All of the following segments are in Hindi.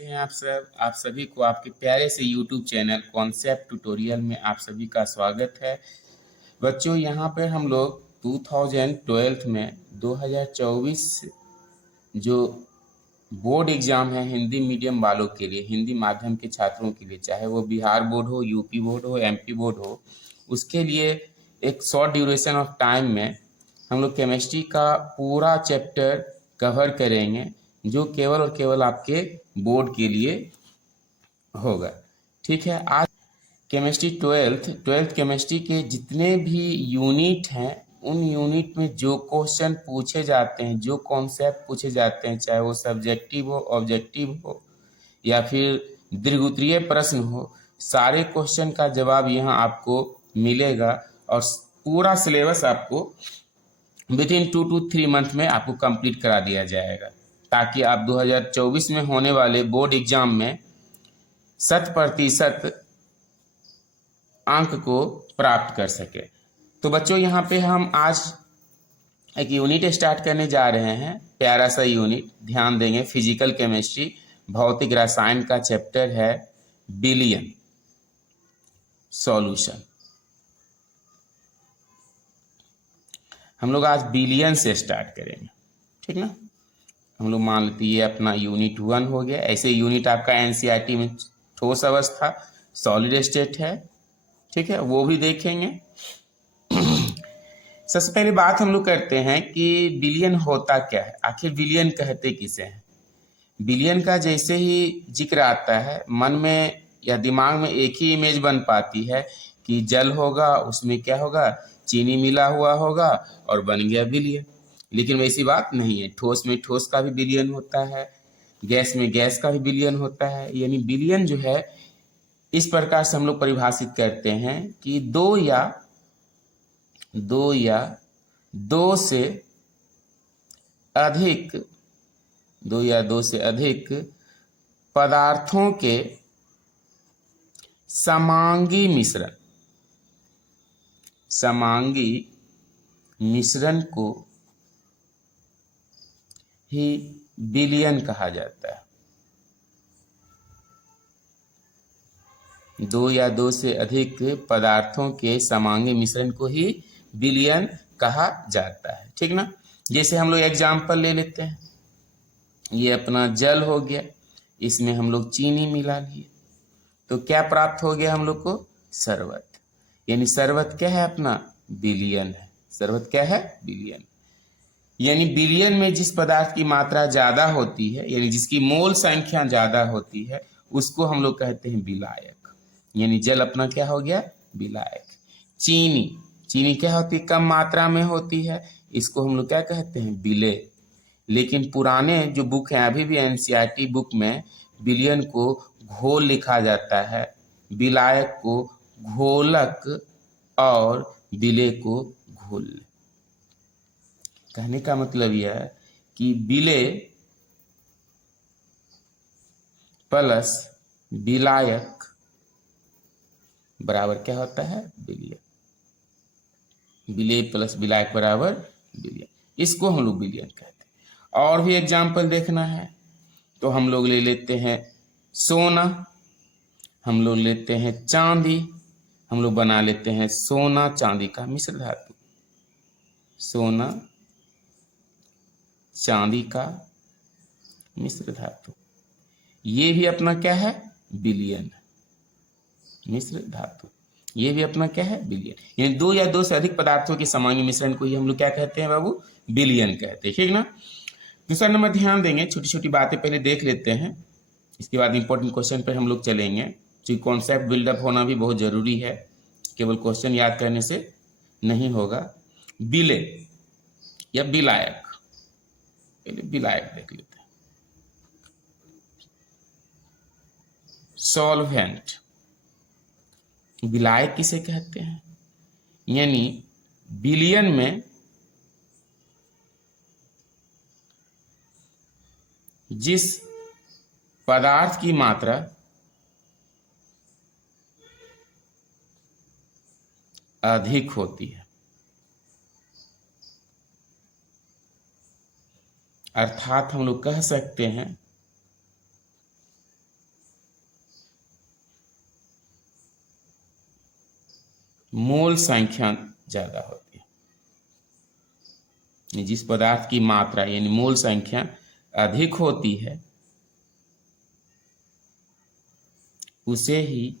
कैसे हैं आप सभी को आपके प्यारे से YouTube चैनल कॉन्सेप्ट ट्यूटोरियल में आप सभी का स्वागत है। बच्चों, यहाँ पर हम लोग 2012 में 2024 जो बोर्ड एग्ज़ाम है हिंदी मीडियम वालों के लिए, हिंदी माध्यम के छात्रों के लिए, चाहे वो बिहार बोर्ड हो, यूपी बोर्ड हो, एमपी बोर्ड हो, उसके लिए एक शॉर्ट ड्यूरेशन ऑफ टाइम में हम लोग केमिस्ट्री का पूरा चैप्टर कवर करेंगे, जो केवल और केवल आपके बोर्ड के लिए होगा। ठीक है। आज केमिस्ट्री ट्वेल्थ केमिस्ट्री के जितने भी यूनिट हैं, उन यूनिट में जो क्वेश्चन पूछे जाते हैं, जो कॉन्सेप्ट पूछे जाते हैं, चाहे वो सब्जेक्टिव हो, ऑब्जेक्टिव हो या फिर दीर्घउत्तरीय प्रश्न हो, सारे क्वेश्चन का जवाब यहाँ आपको मिलेगा और पूरा सिलेबस आपको विदिन 2 to 3 मंथ में आपको कंप्लीट करा दिया जाएगा, ताकि आप 2024 में होने वाले बोर्ड एग्जाम में 100% अंक को प्राप्त कर सके। तो बच्चों, यहाँ पे हम आज एक यूनिट स्टार्ट करने जा रहे हैं, प्यारा सा यूनिट, ध्यान देंगे। फिजिकल केमिस्ट्री भौतिक रसायन का चैप्टर है बिलियन सॉल्यूशन। हम लोग आज बिलियन से स्टार्ट करेंगे, ठीक ना। हम लोग मान लेते ये अपना यूनिट 1 हो गया। ऐसे यूनिट आपका एनसीईआरटी में ठोस अवस्था सॉलिड स्टेट है, ठीक है, वो भी देखेंगे। सबसे पहले बात हम लोग करते हैं कि बिलियन होता क्या है, आखिर बिलियन कहते किसे हैं। बिलियन का जैसे ही जिक्र आता है, मन में या दिमाग में एक ही इमेज बन पाती है कि जल होगा, उसमें क्या होगा, चीनी मिला हुआ होगा और बन गया बिलियन। लेकिन वैसी बात नहीं है। ठोस में ठोस का भी बिलियन होता है, गैस में गैस का भी बिलियन होता है। यानी बिलियन जो है, इस प्रकार से हम लोग परिभाषित करते हैं कि दो या दो से अधिक पदार्थों के समांगी मिश्रण को ही बिलियन कहा जाता है। दो या दो से अधिक पदार्थों के समांगी मिश्रण को ही बिलियन कहा जाता है, ठीक ना। जैसे हम लोग एग्जाम्पल ले लेते हैं, ये अपना जल हो गया, इसमें हम लोग चीनी मिला लिए, तो क्या प्राप्त हो गया हम लोग को, शरबत। यानी शरबत क्या है, अपना बिलियन है। शरबत क्या है, बिलियन। यानी बिलियन में जिस पदार्थ की मात्रा ज्यादा होती है, यानी जिसकी मोल संख्या ज्यादा होती है, उसको हम लोग कहते हैं विलायक। यानी जल अपना क्या हो गया, विलायक। चीनी क्या होती है, कम मात्रा में होती है, इसको हम लोग क्या कहते हैं, विलेय। लेकिन पुराने जो बुक हैं, अभी भी एनसीईआरटी बुक में बिलियन को घोल लिखा जाता है, विलायक को घोलक और विलेय को घोल। कहने का मतलब यह है कि विलेय प्लस विलायक बराबर क्या होता है, बिलियन। विलेय प्लस विलायक बराबर बिलियन, इसको हम लोग बिलियन कहते हैं। और भी एग्जाम्पल देखना है तो हम लोग ले लेते हैं सोना, हम लोग लेते हैं चांदी, हम लोग बना लेते हैं सोना चांदी का मिश्र धातु। सोना चांदी का मिश्र धातु, ये भी अपना क्या है, बिलियन। मिश्र धातु, ये भी अपना क्या है, बिलियन। यानी दो या दो से अधिक पदार्थों के समांगी मिश्रण को ही हम लोग क्या कहते हैं बाबू, बिलियन कहते हैं, ठीक ना। दूसरा नंबर ध्यान देंगे, छोटी छोटी बातें पहले देख लेते हैं, इसके बाद इंपॉर्टेंट क्वेश्चन पर हम लोग चलेंगे। क्योंकि कॉन्सेप्ट बिल्डअप होना भी बहुत जरूरी है, केवल क्वेश्चन याद करने से नहीं होगा। विलेय या विलायक, पहले विलायक देख लेते हैं। सॉल्वेंट, विलायक किसे कहते हैं, यानी बिलियन में जिस पदार्थ की मात्रा अधिक होती है, अर्थात हम लोग कह सकते हैं मोल संख्या ज्यादा होती है। जिस पदार्थ की मात्रा यानी मोल संख्या अधिक होती है उसे ही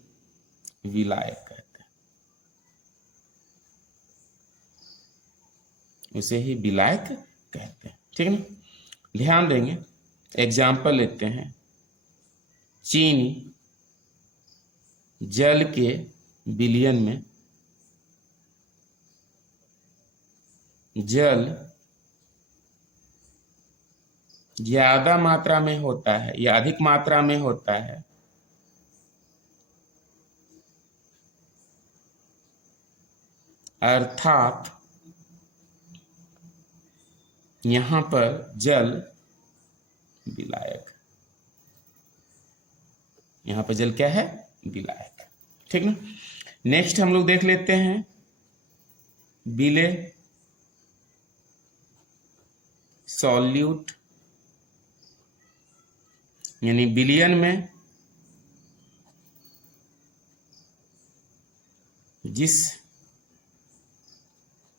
विलायक कहते हैं, उसे ही विलायक कहते हैं। ठीक है ना, ध्यान देंगे। एग्जाम्पल लेते हैं। चीनी जल के विलयन में जल ज्यादा मात्रा में होता है या अधिक मात्रा में होता है, अर्थात यहां पर जल विलायक, यहां पर जल क्या है? विलायक। ठीक ना। नेक्स्ट हम लोग देख लेते हैं विलेय सॉल्यूट, यानी विलयन में जिस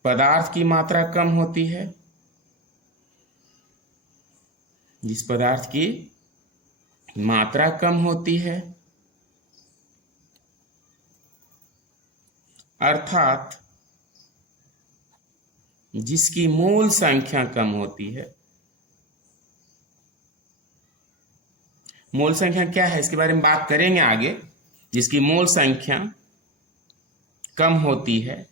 पदार्थ की मात्रा कम होती है, जिस पदार्थ की मात्रा कम होती है, अर्थात जिसकी मोल संख्या कम होती है। मोल संख्या क्या है इसके बारे में बात करेंगे आगे। जिसकी मोल संख्या कम होती है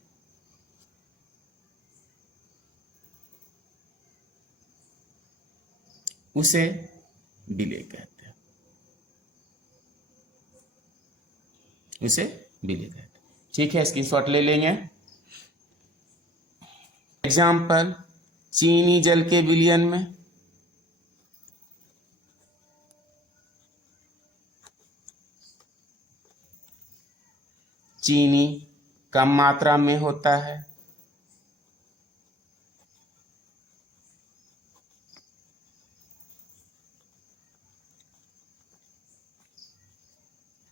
उसे विलेय कहते हैं, उसे विलेय कहते हैं। ठीक है, स्क्रीनशॉट ले लेंगे। एग्जाम्पल, चीनी जल के विलयन में चीनी कम मात्रा में होता है,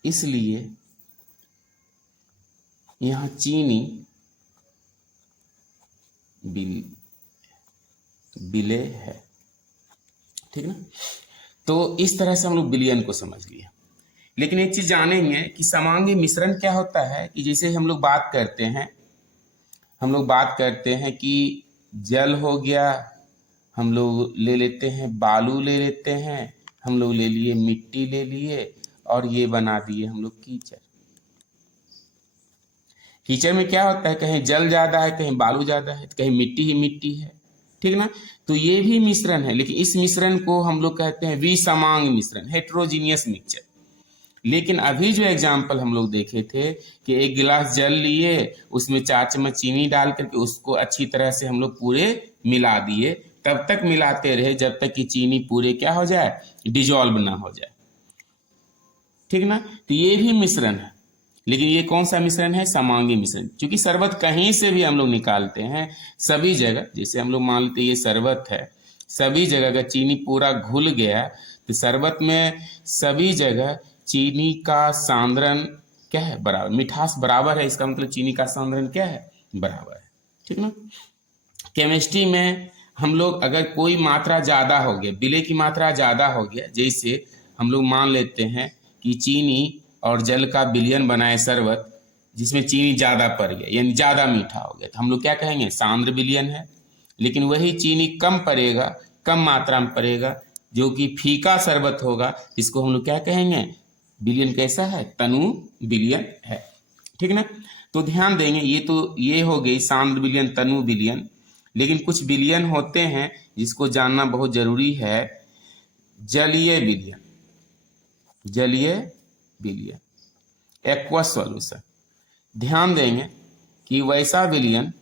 इसलिए यहां चीनी विलेय है। ठीक ना। तो इस तरह से हम लोग विलयन को समझ लिया। लेकिन एक चीज जानेंगे कि समांगी मिश्रण क्या होता है। कि जैसे हम लोग बात करते हैं, हम लोग बात करते हैं कि जल हो गया, हम लोग ले लेते हैं बालू, ले लेते हैं हम लोग, ले लिए मिट्टी, ले लिए और ये बना दिए हम लोग कीचड़। कीचड़ में क्या होता है, कहीं जल ज्यादा है, कहीं बालू ज्यादा है, कहीं मिट्टी ही मिट्टी है। ठीक ना। तो ये भी मिश्रण है, लेकिन इस मिश्रण को हम लोग कहते हैं विसमांग मिश्रण, हेट्रोजीनियस मिक्सचर। लेकिन अभी जो एग्जाम्पल हम लोग देखे थे कि एक गिलास जल लिए, उसमें 4 चम्मच चीनी डाल करके उसको अच्छी तरह से हम लोग पूरे मिला दिए, तब तक मिलाते रहे जब तक कि चीनी पूरे क्या हो जाए, डिजॉल्व ना हो जाए। ठीक ना। तो ये भी मिश्रण है, लेकिन ये कौन सा मिश्रण है? समांगी मिश्रण। क्योंकि शरबत कहीं से भी हम लोग निकालते हैं, सभी जगह, जैसे हम लोग मान लेते ये शरबत है, सभी जगह अगर चीनी पूरा घुल गया तो शरबत में सभी जगह चीनी का सांद्रण क्या है? बराबर। मिठास बराबर है, इसका मतलब चीनी का सांद्रण क्या है? बराबर है। ठीक ना। केमिस्ट्री में हम लोग अगर कोई मात्रा ज्यादा हो गया, विलेय की मात्रा ज्यादा हो गया, जैसे हम लोग मान लेते हैं कि चीनी और जल का विलयन बनाए शरबत, जिसमें चीनी ज्यादा पड़ गया यानी ज्यादा मीठा हो गया, तो हम लोग क्या कहेंगे? सांद्र विलयन है। लेकिन वही चीनी कम पड़ेगा, कम मात्रा में पड़ेगा, जो कि फीका शरबत होगा, इसको हम लोग क्या कहेंगे? विलयन कैसा है? तनु विलयन है। ठीक ना। तो ध्यान देंगे, ये हो गई सांद्र विलयन, तनु विलयन। लेकिन कुछ विलयन होते हैं जिसको जानना बहुत जरूरी है। जलीय विलयन, जलीय विलयन, एक्वस सॉल्यूशन। ध्यान देंगे कि वैसा विलयन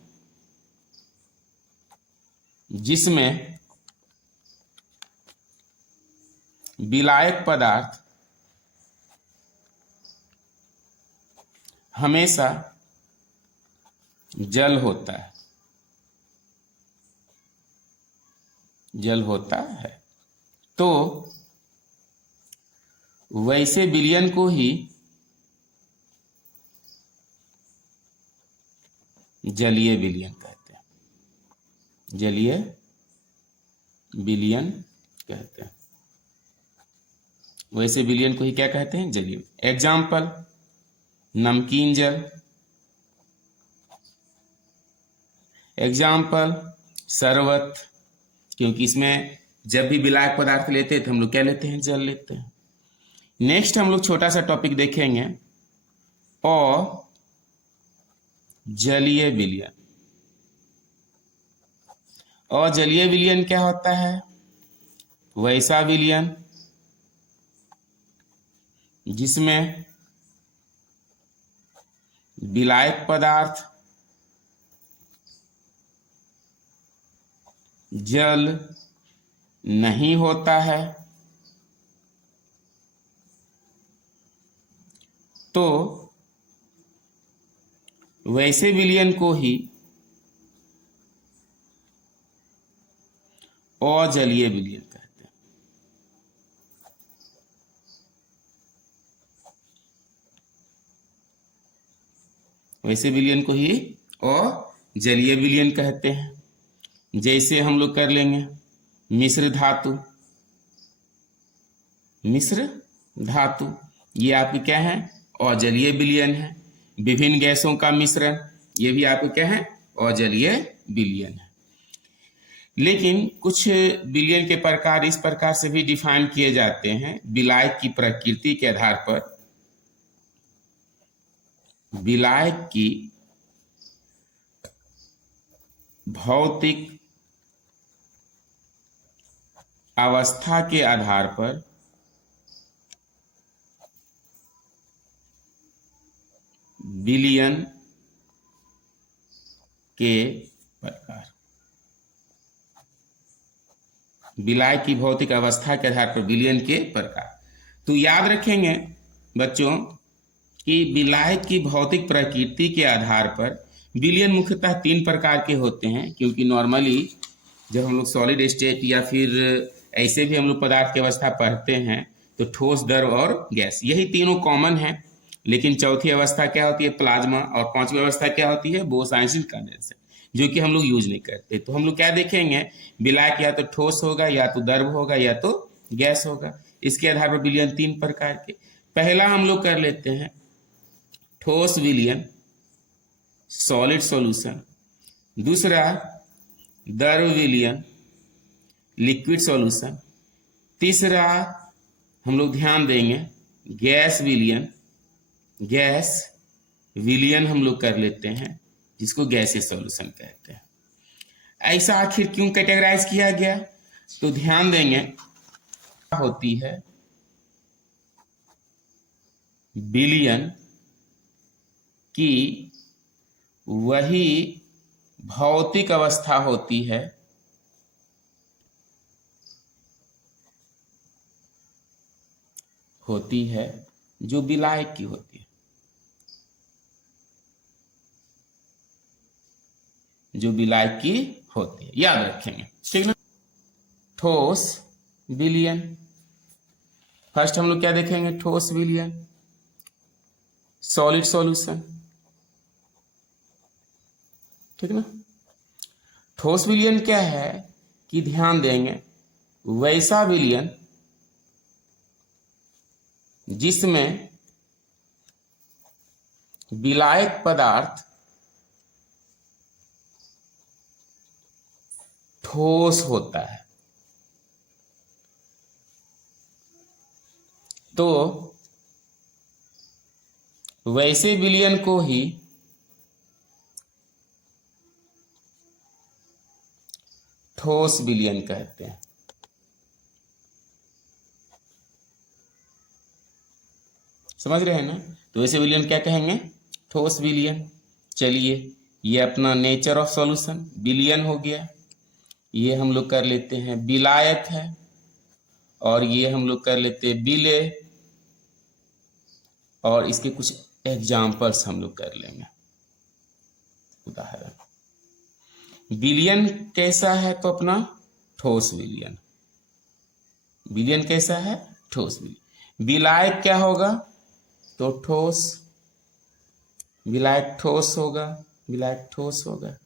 जिसमें विलायक पदार्थ हमेशा जल होता है, जल होता है, तो वैसे विलयन को ही जलीय विलयन कहते हैं, जलीय विलयन कहते हैं। वैसे विलयन को ही क्या कहते हैं? जलीय। एग्जाम्पल, नमकीन जल, एग्जाम्पल शरबत, क्योंकि इसमें जब भी विलायक पदार्थ लेते हैं तो हम लोग क्या लेते हैं? जल लेते हैं। नेक्स्ट हम लोग छोटा सा टॉपिक देखेंगे, अजलीय विलयन। अजलीय विलयन क्या होता है? वैसा विलयन जिसमें विलायक पदार्थ जल नहीं होता है, तो वैसे विलयन को ही अजलीय विलयन कहते हैं। वैसे विलयन को ही अजलीय विलयन कहते हैं। जैसे हम लोग कर लेंगे मिश्र धातु, मिश्र धातु ये आपके क्या है? अजलीय विलयन है। विभिन्न गैसों का मिश्रण, ये भी आपके क्या है? अजलीय विलयन है। लेकिन कुछ विलयन के प्रकार इस प्रकार से भी डिफाइन किए जाते हैं, विलायक की प्रकृति के आधार पर, विलायक की भौतिक अवस्था के आधार पर विलयन के प्रकार। विलायक की भौतिक अवस्था के आधार पर विलयन के प्रकार। तो याद रखेंगे बच्चों कि विलायक की भौतिक प्रकृति के आधार पर विलयन मुख्यतः 3 प्रकार के होते हैं, क्योंकि नॉर्मली जब हम लोग सॉलिड स्टेट या फिर ऐसे भी हम लोग पदार्थ की अवस्था पढ़ते हैं तो ठोस, द्रव और गैस, यही तीनों कॉमन है। लेकिन चौथी अवस्था क्या होती है? प्लाज्मा। और पांचवी अवस्था क्या होती है? बोस-आइंस्टीन कंडेंसर, जो कि हम लोग यूज नहीं करते। तो हम लोग क्या देखेंगे? विलायक या तो ठोस होगा, या तो द्रव होगा, या तो गैस होगा। इसके आधार पर विलयन 3 प्रकार के। पहला हम लोग कर लेते हैं ठोस विलयन, सॉलिड सॉल्यूशन। दूसरा द्रव विलयन, लिक्विड सॉल्यूशन। तीसरा हम लोग ध्यान देंगे गैस विलयन, गैस विलयन हम लोग कर लेते हैं, जिसको गैसीय सॉल्यूशन कहते हैं। ऐसा आखिर क्यों कैटेगराइज किया गया? तो ध्यान देंगे होती है विलयन की वही भौतिक अवस्था होती है जो विलायक की होती है, जो विलायक की होती है। याद रखेंगे, ठीक ना? ठोस विलयन, फर्स्ट हम लोग क्या देखेंगे? ठोस विलयन, सॉलिड सॉल्यूशन, ठीक ना? ठोस विलयन क्या है कि ध्यान देंगे वैसा विलयन जिसमें विलायक पदार्थ ठोस होता है। तो वैसे विलयन को ही ठोस विलयन कहते हैं। समझ रहे हैं ना? तो वैसे विलयन क्या कहेंगे? ठोस विलयन। चलिए, ये अपना नेचर ऑफ सॉल्यूशन विलयन हो गया। ये हम लोग कर लेते हैं विलायक है, और ये हम लोग कर लेते हैं विलेय, और इसके कुछ एग्जाम्पल्स हम लोग कर लेंगे। उदाहरण, विलयन कैसा है? तो अपना ठोस विलयन। विलयन कैसा है? ठोस विलयन। विलायक क्या होगा? तो ठोस, विलायक ठोस होगा। विलायक ठोस होगा।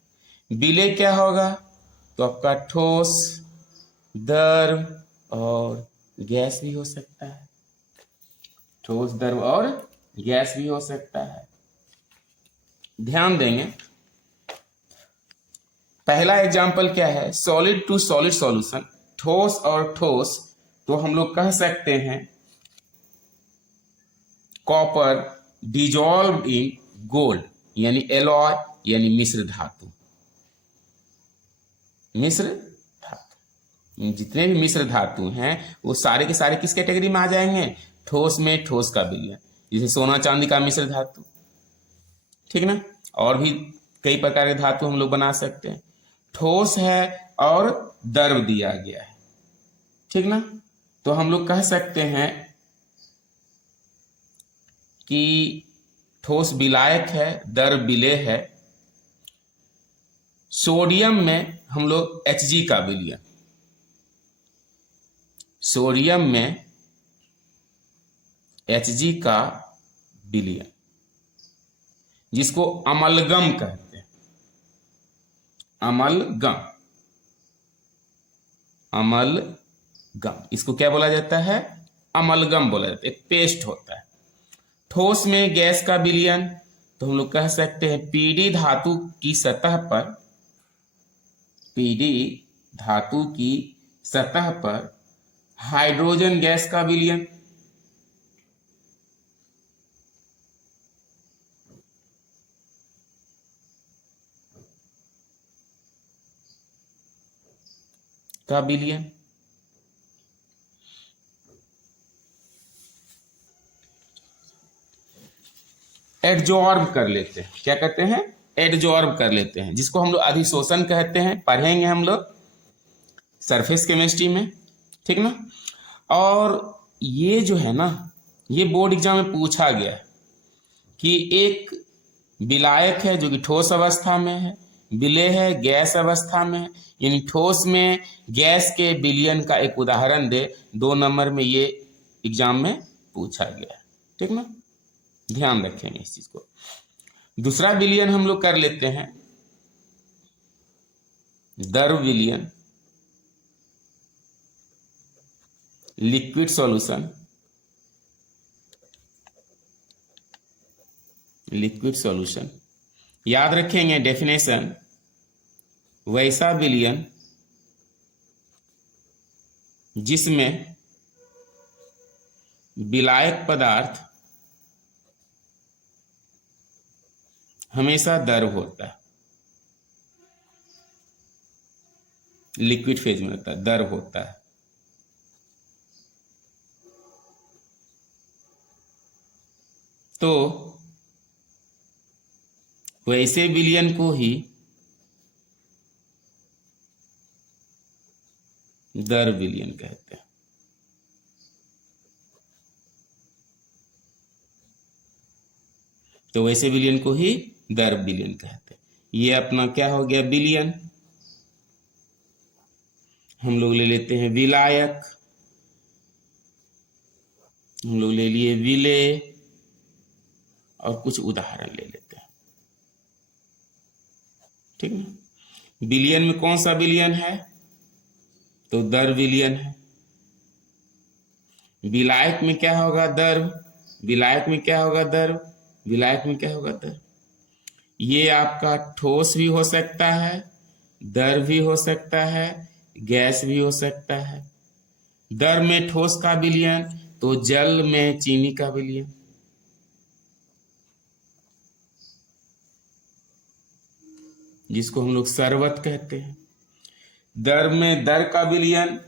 विलेय क्या होगा? तो आपका ठोस, द्रव और गैस भी हो सकता है। ठोस, द्रव और गैस भी हो सकता है। ध्यान देंगे, पहला एग्जाम्पल क्या है? सॉलिड टू सॉलिड सॉल्यूशन, ठोस और ठोस। तो हम लोग कह सकते हैं कॉपर डिजॉल्व इन गोल्ड, यानी एलॉय, यानी मिश्र धातु। मिश्र धातु, जितने भी मिश्र धातु हैं वो सारे के सारे किस कैटेगरी में आ जाएंगे? ठोस में ठोस का विलयन, जैसे सोना चांदी का मिश्र धातु, ठीक ना। और भी कई प्रकार के धातु हम लोग बना सकते हैं। ठोस है और द्रव दिया गया है, ठीक ना। तो हम लोग कह सकते हैं कि ठोस विलायक है, द्रव विलेय है। सोडियम में हम लोग Hg का विलयन, सोडियम में Hg का विलयन, जिसको अमलगम कहते हैं। अमलगम, अमलगम, इसको क्या बोला जाता है? अमलगम बोला जाता है। एक पेस्ट होता है। ठोस में गैस का विलयन, तो हम लोग कह सकते हैं पीडी धातु की सतह पर, पीडी धातु की सतह पर हाइड्रोजन गैस का विलयन। का विलयन। एडजॉर्ब कर लेते हैं, क्या कहते हैं? एडजॉर्ब कर लेते हैं, जिसको हम लोग अधिशोषण कहते हैं। पढ़ेंगे हम लोग सरफेस केमिस्ट्री में, ठीक ना। और ये जो है ना, ये बोर्ड एग्जाम में पूछा गया है कि एक विलायक है जो कि ठोस अवस्था में है, विलेय है गैस अवस्था में है, यानी ठोस में गैस के विलयन का एक उदाहरण दे। 2 नंबर में ये एग्जाम में पूछा गया है, ठीक ना। ध्यान रखेंगे इस चीज को। दूसरा विलयन हम लोग कर लेते हैं द्रव विलयन, लिक्विड सॉल्यूशन, लिक्विड सॉल्यूशन। याद रखेंगे डेफिनेशन, वैसा विलयन जिसमें विलायक पदार्थ हमेशा द्रव होता है, लिक्विड फेज में रहता है, द्रव होता है। तो वैसे विलयन को ही द्रव विलयन कहते हैं। तो वैसे विलयन को ही द्रव विलयन कहते हैं। ये अपना क्या हो गया? विलयन। हम लोग ले लेते हैं विलायक, हम लोग ले लिए विलेय, और कुछ उदाहरण ले लेते हैं, ठीक है। विलयन में कौन सा विलयन है? तो द्रव विलयन है। विलायक में क्या होगा? द्रव। विलायक में क्या होगा? द्रव। विलायक में क्या होगा? द्रव। ये आपका ठोस भी हो सकता है, द्रव भी हो सकता है, गैस भी हो सकता है। द्रव में ठोस का विलयन, तो जल में चीनी का विलयन। जिसको हम लोग शरबत कहते हैं। द्रव में दर का विलयन,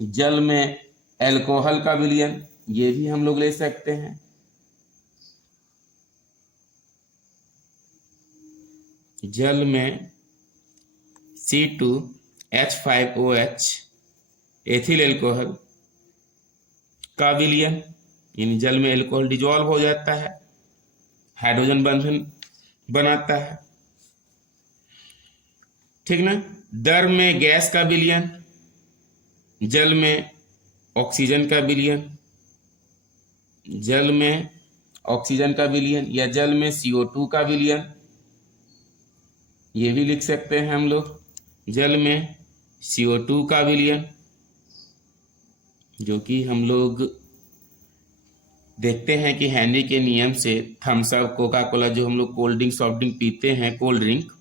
जल में एल्कोहल का विलयन, ये भी हम लोग ले सकते हैं। जल में C2H5OH एथिल एल्कोहल का विलयन, यानी जल में एल्कोहल डिजॉल्व हो जाता है, हाइड्रोजन बंधन बनाता है, ठीक ना। द्रव में गैस का विलयन, जल में ऑक्सीजन का विलयन, जल में ऑक्सीजन का विलयन, या जल में CO2 का विलयन, ये भी लिख सकते हैं हम लोग। जल में CO2 का विलयन, जो कि हम लोग देखते हैं कि हेनरी के नियम से थम्स अप, कोका कोला, जो हम लोग कोल्ड ड्रिंक सॉफ्ट ड्रिंक पीते हैं, कोल्ड ड्रिंक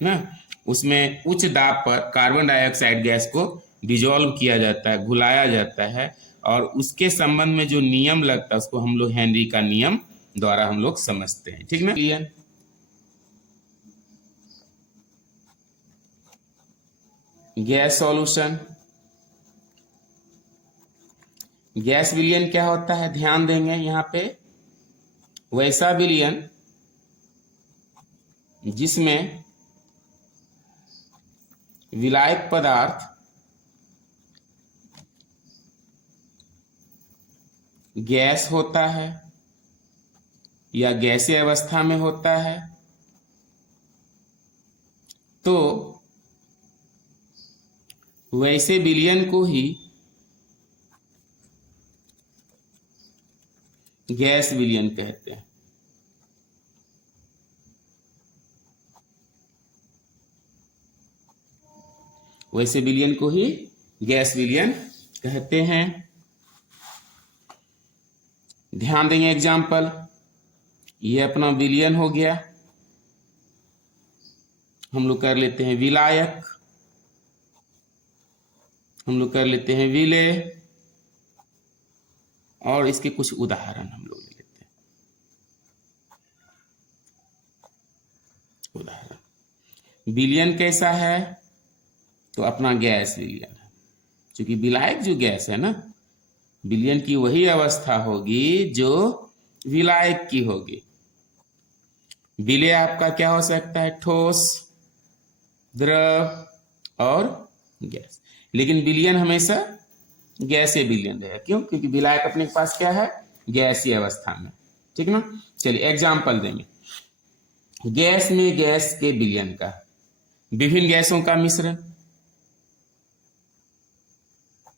ना, उसमें उच्च दाब पर कार्बन डाइऑक्साइड गैस को डिजोल्व किया जाता है, घुलाया जाता है, और उसके संबंध में जो नियम लगता है उसको हम लोग हेनरी का नियम द्वारा हम लोग समझते हैं। ठीक ना। गैस सॉल्यूशन, गैस विलयन क्या होता है, ध्यान देंगे यहाँ पे, वैसा विलयन जिसमें विलायक पदार्थ गैस होता है या गैसीय अवस्था में होता है, तो वैसे विलयन को ही गैस विलयन कहते हैं। वैसे विलयन को ही गैस विलयन कहते हैं। ध्यान देंगे एग्जाम्पल, ये अपना विलयन हो गया, हम लोग कर लेते हैं विलायक, हम लोग कर लेते हैं विलेय, और इसके कुछ उदाहरण हम लोग ले लेते हैं। उदाहरण, विलयन कैसा है, तो अपना गैस विलयन है, क्योंकि विलायक जो गैस है ना, विलयन की वही अवस्था होगी जो विलायक की होगी। विलेय आपका क्या हो सकता है, ठोस, द्रव और गैस, लेकिन विलयन हमेशा गैसीय विलयन रहेगा। क्यों? क्योंकि विलायक अपने पास क्या है, गैसीय अवस्था में। ठीक ना। चलिए एग्जाम्पल देंगे। गैस में गैस के विलयन का, विभिन्न गैसों का मिश्रण,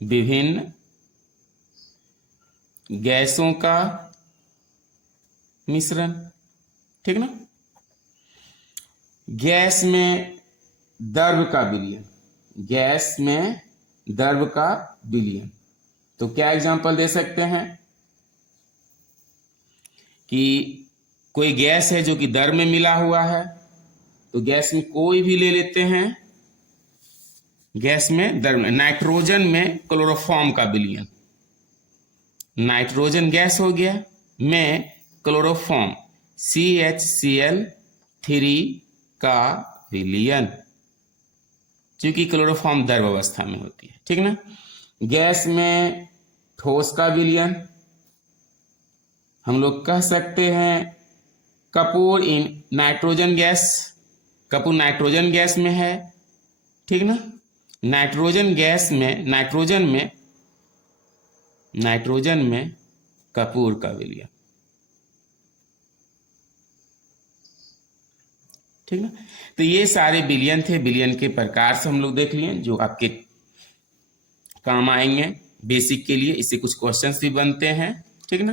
विभिन्न गैसों का मिश्रण। ठीक ना। गैस में द्रव का विलयन, गैस में द्रव का विलयन, तो क्या एग्जांपल दे सकते हैं कि कोई गैस है जो कि द्रव में मिला हुआ है, तो गैस में कोई भी ले लेते हैं, गैस में द्रव में, नाइट्रोजन में क्लोरोफॉर्म का विलयन, नाइट्रोजन गैस हो गया, में क्लोरोफॉर्म CHCl3 का विलयन, क्योंकि क्लोरोफॉर्म द्रव अवस्था में होती है। ठीक ना। गैस में ठोस का विलयन, हम लोग कह सकते हैं Kapoor in nitrogen gas, Kapoor nitrogen gas में है। ठीक ना। नाइट्रोजन गैस में, नाइट्रोजन में कपूर का विलयन। ठीक ना। तो ये सारे विलयन थे, विलयन के प्रकार से हम लोग देख लिए जो आपके काम आएंगे बेसिक के लिए। इससे कुछ क्वेश्चंस भी बनते हैं। ठीक ना।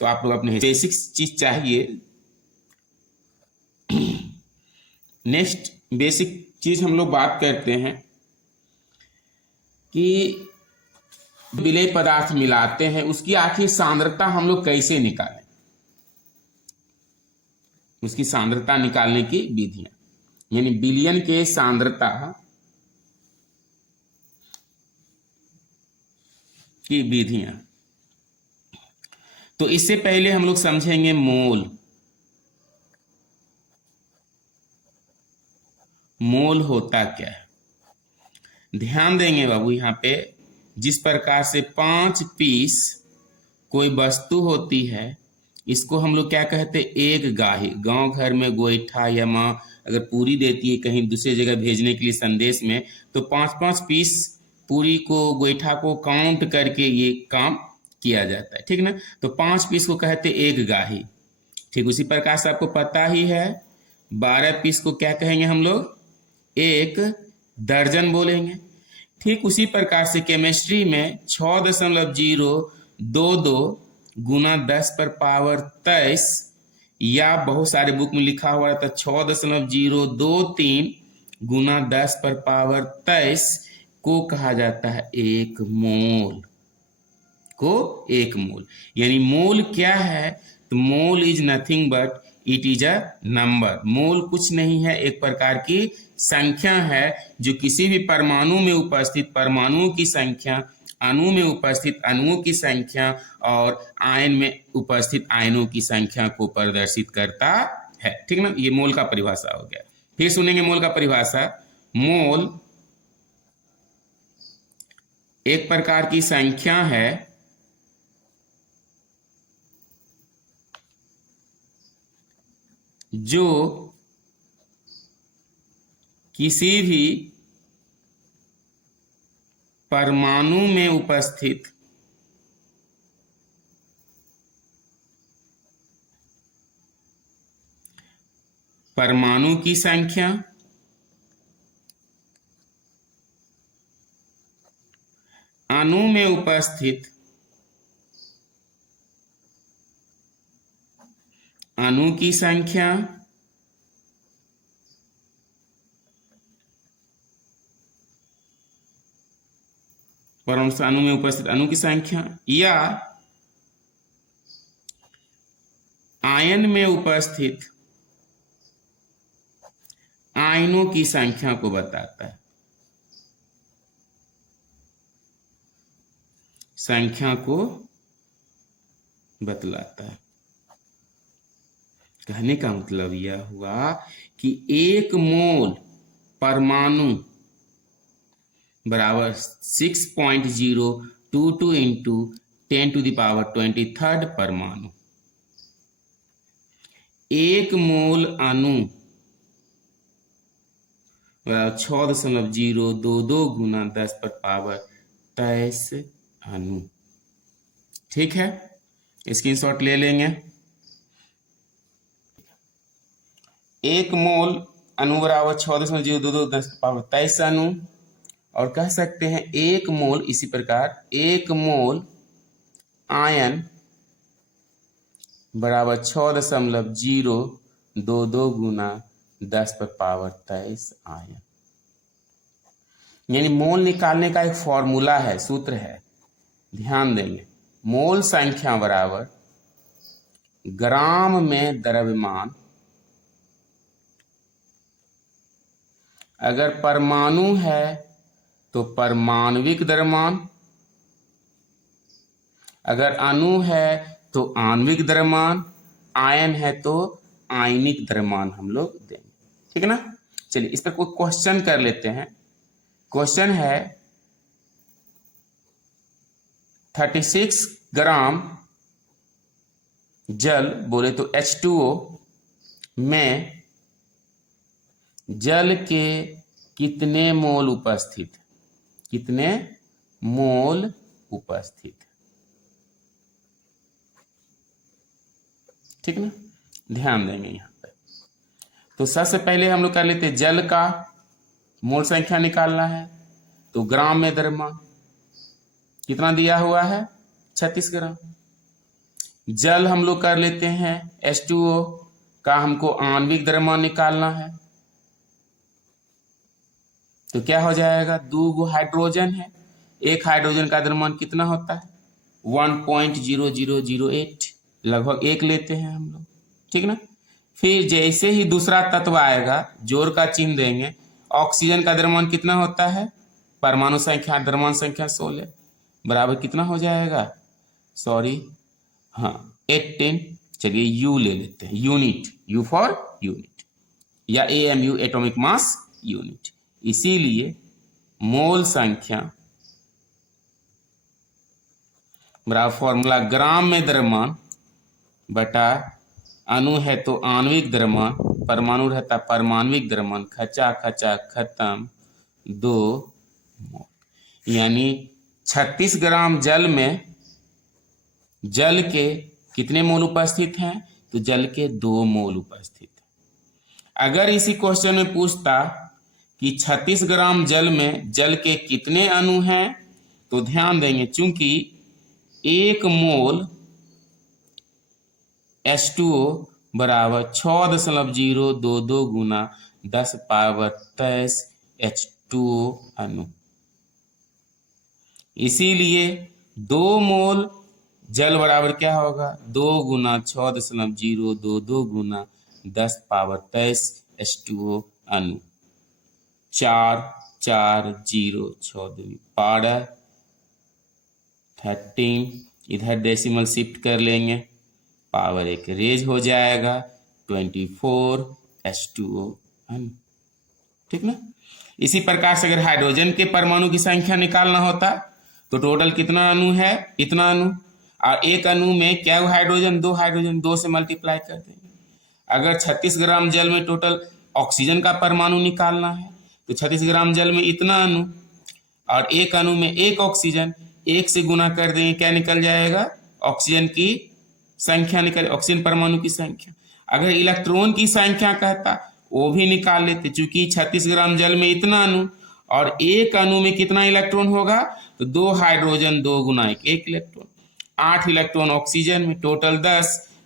तो आप लोग अपने बेसिक चीज चाहिए। नेक्स्ट बेसिक चीज हम लोग बात करते हैं कि विलेय पदार्थ मिलाते हैं, उसकी आखिर सांद्रता हम लोग कैसे निकालें, उसकी सांद्रता निकालने की विधियां, यानी विलयन के सांद्रता की विधियां। तो इससे पहले हम लोग समझेंगे मोल। मोल होता क्या है, ध्यान देंगे बाबू। यहाँ पे जिस प्रकार से 5 पीस कोई वस्तु होती है, इसको हम लोग क्या कहते हैं, एक गाही। गांव घर में गोईठा या माँ अगर पूरी देती है कहीं दूसरी जगह भेजने के लिए संदेश में, तो 5-5 पीस पूरी को, गोईठा को काउंट करके ये काम किया जाता है। ठीक ना। तो 5 पीस को कहते हैं एक गाही। ठीक उसी प्रकार से आपको पता ही है 12 पीस को क्या कहेंगे हम लोग, एक दर्जन बोलेंगे। ठीक उसी प्रकार से केमिस्ट्री में 6.022 गुना 10 पर पावर 23, या बहुत सारे बुक में लिखा हुआ रहता 6.023 गुना 10 पर पावर 23 को कहा जाता है एक मोल। को एक मोल, यानी मोल क्या है? तो mole is nothing but it is a number. Mole कुछ नहीं है, एक प्रकार की संख्या है जो किसी भी परमाणु में उपस्थित परमाणुओं की संख्या, अणु में उपस्थित अणुओं की संख्या और आयन में उपस्थित आयनों की संख्या को प्रदर्शित करता है। ठीक ना, ये मोल का परिभाषा हो गया। फिर सुनेंगे मोल का परिभाषा। मोल एक प्रकार की संख्या है जो किसी भी परमाणु में उपस्थित परमाणु की संख्या, अणु में उपस्थित अणु की संख्या, परमाणु अणु में उपस्थित अणु की संख्या या आयन में उपस्थित आयनों की संख्या को बताता है। संख्या को बतलाता है। कहने का मतलब यह हुआ कि एक मोल परमाणु बराबर 6.022 इंटू 10⁻23 परमाणु। एक मोल अणु बराबर 6.022 गुना 10 पर पावर 23 अणु। ठीक है, स्क्रीनशॉट ले लेंगे। एक मोल अणु बराबर 6.022 10 पर पावर 23 अणु, और कह सकते हैं एक मोल, इसी प्रकार एक मोल आयन बराबर 6.022 गुना 10 पर पावर 23 आयन। यानी मोल निकालने का एक फॉर्मूला है, सूत्र है, ध्यान देंगे। मोल संख्या बराबर ग्राम में द्रव्यमान, अगर परमाणु है तो परमाणविक द्रव्यमान, अगर अणु है तो आणविक द्रव्यमान, आयन है तो आयनिक द्रव्यमान हम लोग देंगे। ठीक है ना। चलिए इस पर कोई क्वेश्चन कर लेते हैं। क्वेश्चन है 36 ग्राम जल, बोले तो H2O में जल के कितने मोल उपस्थित, कितने मोल उपस्थित। ठीक ना, ध्यान देंगे यहाँ पे। तो सबसे पहले हम लोग कर लेते हैं जल का मोल संख्या निकालना है, तो ग्राम में द्रव्यमान कितना दिया हुआ है 36 ग्राम। जल हम लोग कर लेते हैं H2O का, हमको आणविक द्रव्यमान निकालना है, तो क्या हो जाएगा, 2 हाइड्रोजन है, एक हाइड्रोजन का द्रव्यमान कितना होता है 1.0008, लगभग 1 लेते हैं हम लोग। ठीक ना। फिर जैसे ही दूसरा तत्व आएगा, जोड़ का चिन्ह देंगे, ऑक्सीजन का द्रव्यमान कितना होता है, परमाणु संख्या द्रव्यमान संख्या 16 बराबर कितना हो जाएगा, सॉरी हाँ 18। चलिए यू ले लेते हैं, यूनिट, यू फॉर यूनिट, या AMU एटॉमिक मास यूनिट। इसीलिए मोल संख्या बराबर फॉर्मूला ग्राम में द्रव्यमान बटा अणु है तो आणविक द्रव्यमान, परमाणु रहता परमाणविक द्रव्यमान, खचा खचा खत्म 2 मोल। यानी 36 ग्राम जल में जल के कितने मोल उपस्थित हैं, तो जल के 2 मोल उपस्थित हैं। अगर इसी क्वेश्चन में पूछता कि 36 ग्राम जल में जल के कितने अणु हैं, तो ध्यान देंगे चूंकि 1 मोल H2O बराबर 6.022 गुना 10⁻23 H2O अणु। इसीलिए 2 मोल जल बराबर क्या होगा, 2 गुना 6.022 गुना 10⁻23 H2O अणु। 4 4 0 6 दूनी 12 13, इधर डेसिमल शिफ्ट कर लेंगे, पावर एक रेज हो जाएगा 24 H2O अणु। ठीक ना। इसी प्रकार से अगर हाइड्रोजन के परमाणु की संख्या निकालना होता तो टोटल कितना अणु है, इतना अणु, और एक अणु में क्या हाइड्रोजन, 2 हाइड्रोजन, 2 से मल्टीप्लाई कर देंगे। अगर 36 ग्राम जल में टोटल ऑक्सीजन का परमाणु निकालना है तो 36 ग्राम जल में इतना अणु, और एक अणु में एक ऑक्सीजन, 1 से गुना कर देंगे, क्या निकल जाएगा, ऑक्सीजन की संख्या निकल, ऑक्सीजन परमाणु की संख्या। अगर इलेक्ट्रॉन की संख्या कहता वो भी निकाल लेते, चूंकि 36 ग्राम जल में इतना अणु और एक अणु में कितना इलेक्ट्रॉन होगा, तो 2 हाइड्रोजन 2 गुना 1 इलेक्ट्रॉन, 8 इलेक्ट्रॉन ऑक्सीजन में, टोटल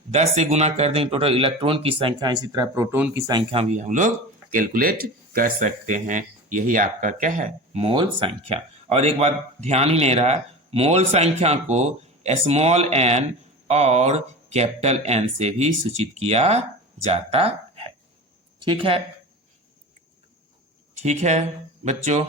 10 से गुना कर देंगे टोटल इलेक्ट्रॉन की संख्या। इसी तरह प्रोटॉन की संख्या भी हम लोग कैलकुलेट कर सकते हैं। यही आपका क्या है, मोल संख्या। और एक बात ध्यान ही नहीं रहा, मोल संख्या को स्मॉल n और कैपिटल N से भी सूचित किया जाता है। ठीक है, ठीक है बच्चों।